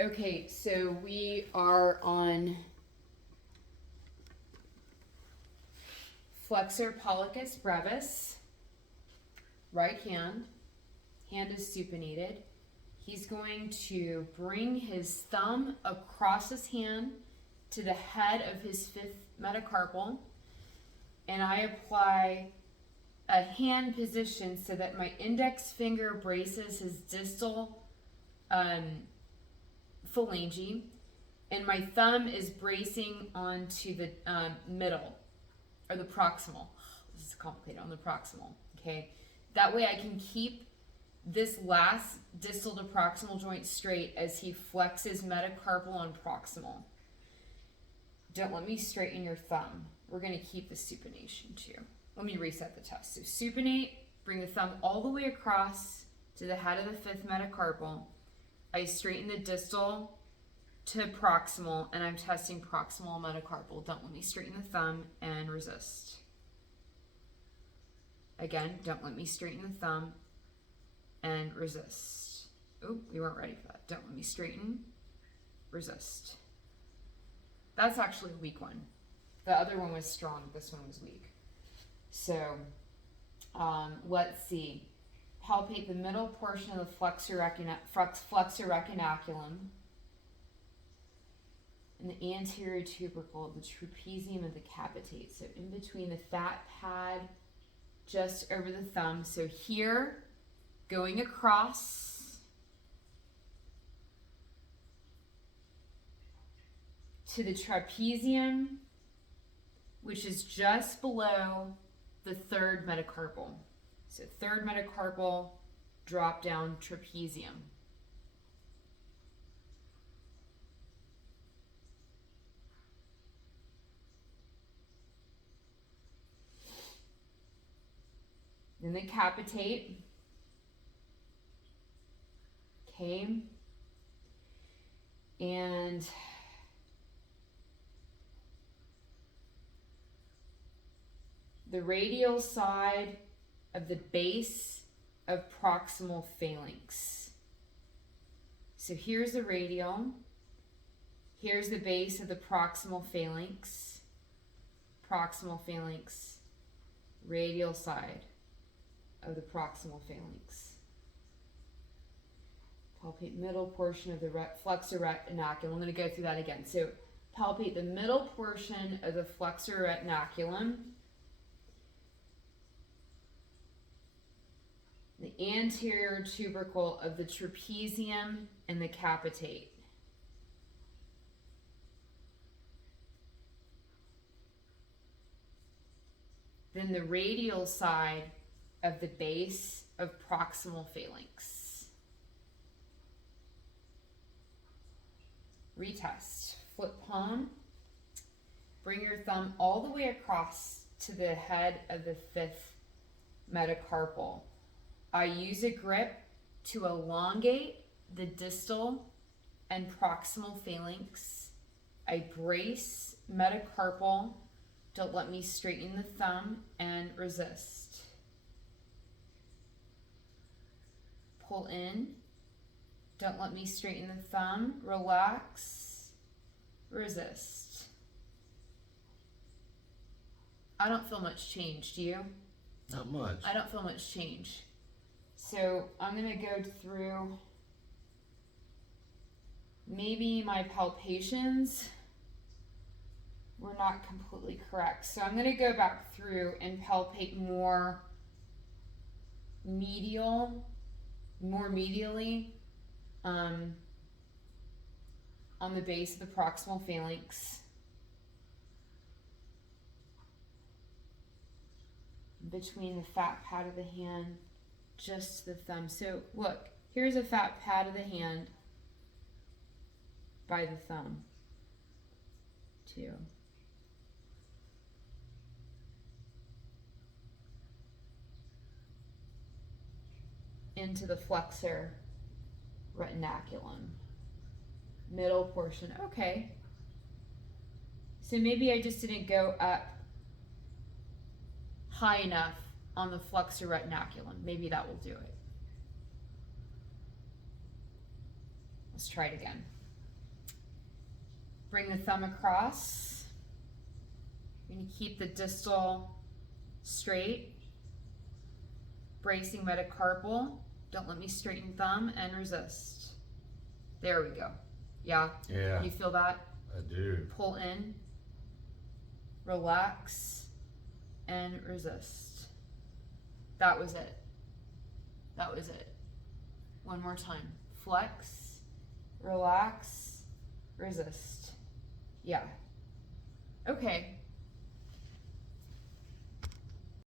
Okay, so we are on flexor pollicis brevis, right hand. Hand is supinated. He's going to bring his thumb across his hand to the head of his fifth metacarpal, and I apply a hand position so that my index finger braces his distal phalange, and my thumb is bracing onto the middle, or the proximal. This is complicated, on the proximal, okay? That way I can keep this last distal to proximal joint straight as he flexes metacarpal on proximal. Don't let me straighten your thumb. We're gonna keep the supination too. Let me reset the test. So supinate, bring the thumb all the way across to the head of the fifth metacarpal. I straighten the distal to proximal, and I'm testing proximal metacarpal. Don't let me straighten the thumb and resist. Again, don't let me straighten the thumb and resist. Oh, we weren't ready for that. Don't let me straighten, resist. That's actually a weak one. The other one was strong, this one was weak. So, let's see. Palpate the middle portion of the flexor retinaculum and the anterior tubercle of the trapezium of the capitate. So in between the fat pad, just over the thumb. So here, going across to the trapezium, which is just below the third metacarpal. So third metacarpal, drop down trapezium. Then the capitate. Okay. And the radial side of the base of proximal phalanx. So here's the radial. Here's the base of the proximal phalanx. Proximal phalanx. Radial side of the proximal phalanx. Palpate middle portion of the flexor retinaculum. I'm going to go through that again. So palpate the middle portion of the flexor retinaculum, the anterior tubercle of the trapezium, and the capitate. Then the radial side of the base of proximal phalanx. Retest. Flip palm. Bring your thumb all the way across to the head of the fifth metacarpal. I use a grip to elongate the distal and proximal phalanx. I brace metacarpal. Don't let me straighten the thumb and resist. Pull in. Don't let me straighten the thumb. Relax. Resist. I don't feel much change, do you? Not much. I don't feel much change. So I'm going to go through maybe my palpations were not completely correct. So I'm going to go back through and palpate more medially on the base of the proximal phalanx. Between the fat pad of the hand, just the thumb. So look, here's a fat pad of the hand by the thumb, too. Into the flexor retinaculum. Middle portion, okay. So maybe I just didn't go up high enough on the flexor retinaculum. Maybe that will do it. Let's try it again. Bring the thumb across. You're going to keep the distal straight. Bracing metacarpal. Don't let me straighten thumb and resist. There we go. Yeah? Yeah. You feel that? I do. Pull in, relax, and resist. That was it. That was it. One more time. Flex, relax, resist. Yeah. Okay.